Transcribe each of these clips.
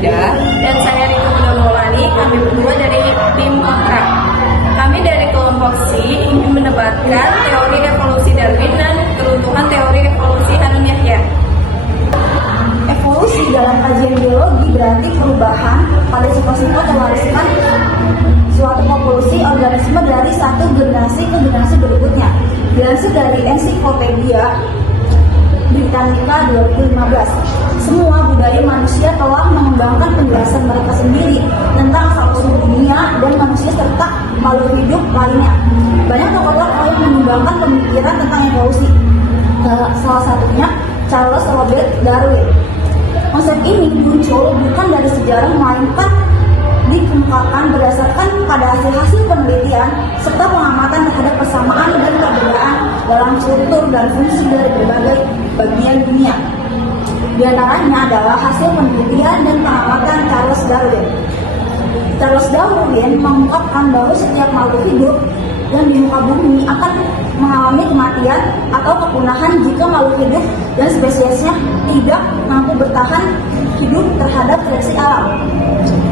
Hamida. Dan saya Rika Muda Maulani, kami berdua dari tim Kontra. Kami dari kelompok C ingin mendebatkan teori evolusi Darwin dan keruntuhan teori evolusi Harun Yahya. Evolusi dalam kajian biologi berarti perubahan pada sifat-sifat yang mewariskan suatu populasi organisme dari satu generasi ke generasi berikutnya. Dilansir dari Ensiklopedia Britannica 2015, semua budaya manusia telah mengembangkan penjelasan mereka sendiri tentang asal-usul dunia dan manusia serta makhluk hidup lainnya. Banyak tokoh-tokoh yang mengembangkan pemikiran tentang evolusi. Salah satunya Charles Robert Darwin. Konsep ini muncul bukan dari sejarah, melainkan dikemukakan berdasarkan pada hasil-hasil penelitian serta pengamatan terhadap persamaan dan perbedaan dalam struktur dan fungsi dari berbagai bagian dunia. Di antaranya adalah hasil penelitian dan pengamatan Charles Darwin. Charles Darwin mengungkapkan bahwa setiap makhluk hidup yang di muka bumi akan mengalami kematian atau kepunahan jika makhluk hidup dan spesiesnya tidak mampu bertahan hidup terhadap seleksi alam.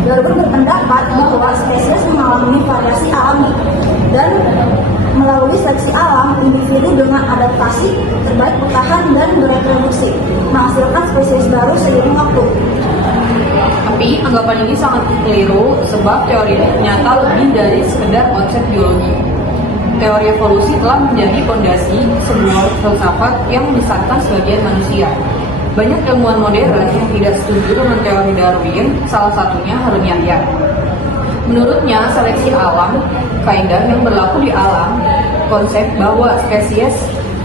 Darwin berpendapat bahwa spesies mengalami variasi alami dan melalui seleksi alam, individu dengan adaptasi terbaik bertahan dan bereproduksi, menghasilkan spesies baru seiring waktu. Tapi anggapan ini sangat keliru sebab teori ini ternyata lebih dari sekedar konsep biologi. Teori evolusi telah menjadi fondasi sebuah filsafat yang menyesatkan sebagian manusia. Banyak ilmuwan modern yang tidak setuju dengan teori Darwin, salah satunya Harun Yahya. Menurutnya, seleksi alam, kaidah yang berlaku di alam, konsep bahwa spesies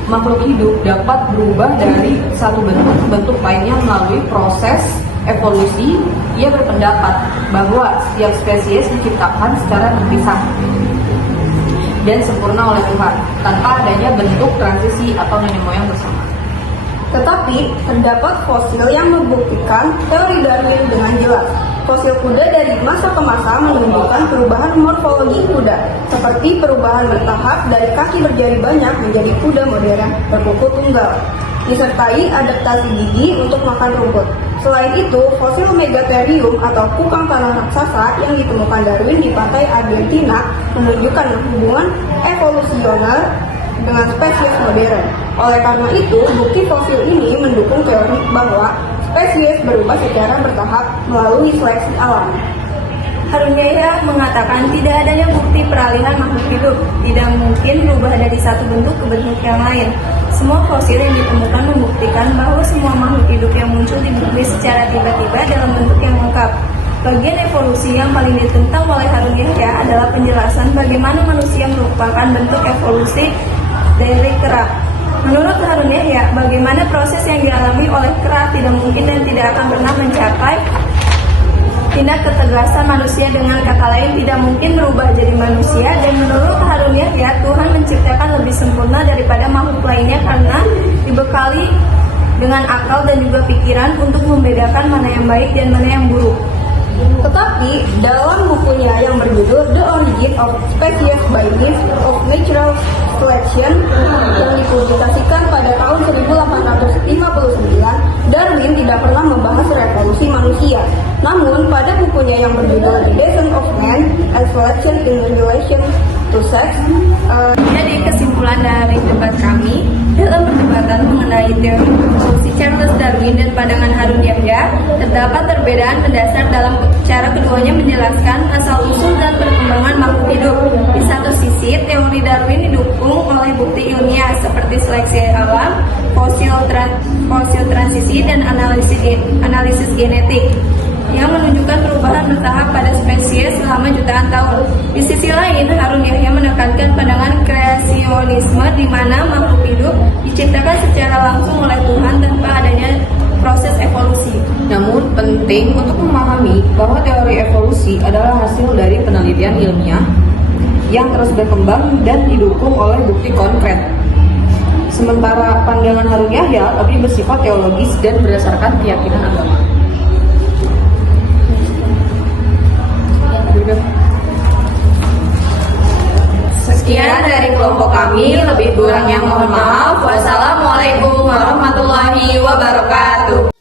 makhluk hidup dapat berubah dari satu bentuk ke bentuk lainnya melalui proses evolusi. Ia berpendapat bahwa setiap spesies diciptakan secara terpisah dan sempurna oleh Tuhan, tanpa adanya bentuk transisi atau nenek moyang bersama. Tetapi, terdapat fosil yang membuktikan teori Darwin dengan jelas. Fosil kuda dari masa ke masa menunjukkan perubahan morfologi kuda, seperti perubahan bertahap dari kaki berjari banyak menjadi kuda modern berkuku tunggal, disertai adaptasi gigi untuk makan rumput. Selain itu, fosil Megatherium atau kukang tanah raksasa yang ditemukan Darwin di pantai Argentina menunjukkan hubungan evolusioner dengan spesies modern. Oleh karena itu, bukti fosil ini mendukung teori bahwa spesies berubah secara bertahap melalui seleksi alam. Harun Yahya mengatakan tidak adanya bukti peralihan makhluk hidup, tidak mungkin berubah dari satu bentuk ke bentuk yang lain. Semua fosil yang ditemukan membuktikan bahwa semua makhluk hidup yang muncul di bumi secara tiba-tiba dalam bentuk yang lengkap. Bagian evolusi yang paling ditentang oleh Harun Yahya adalah penjelasan bagaimana manusia merupakan bentuk evolusi dari kera. Menurut Harun Yahya, bagaimana proses yang dialami oleh kera tidak mungkin dan tidak akan pernah mencapai tindak ketegasan manusia, dengan kata lain tidak mungkin berubah jadi manusia. Dan menurut Harun Yahya, Tuhan menciptakan lebih sempurna daripada makhluk lainnya karena dibekali dengan akal dan juga pikiran untuk membedakan mana yang baik dan mana yang buruk. Tetapi, dalam bukunya yang berjudul The Origin of Species by Means of Natural Selection yang dipublikasikan pada tahun 1859, Darwin tidak pernah membahas revolusi manusia. Namun, pada bukunya yang berjudul The Descent of Man and Selection in Relation to Sex, Jadi kesimpulan dari debat kami, dalam perdebatan mengenai teori evolusi Charles Darwin dan pandangan Harun Yahya, terdapat perbedaan mendasar dalam cara keduanya menjelaskan asal-usul dan perkembangan makhluk hidup. Di satu sisi, teori Darwin didukung oleh bukti ilmiah seperti seleksi alam, fosil transisi, dan analisis genetik yang menunjukkan perubahan bertahap pada spesies selama jutaan tahun. Di sisi lain, Harun Yahya menekankan pandangan kreasionisme di mana makhluk hidup diciptakan secara langsung oleh Tuhan tanpa adanya proses evolusi. Namun penting untuk memahami bahwa teori evolusi adalah hasil dari penelitian ilmiah yang terus berkembang dan didukung oleh bukti konkret. Sementara pandangan Harun Yahya lebih bersifat teologis dan berdasarkan keyakinan agama. Sekian dari kelompok kami, lebih kurangnya mohon maaf. Wassalamualaikum warahmatullahi wabarakatuh.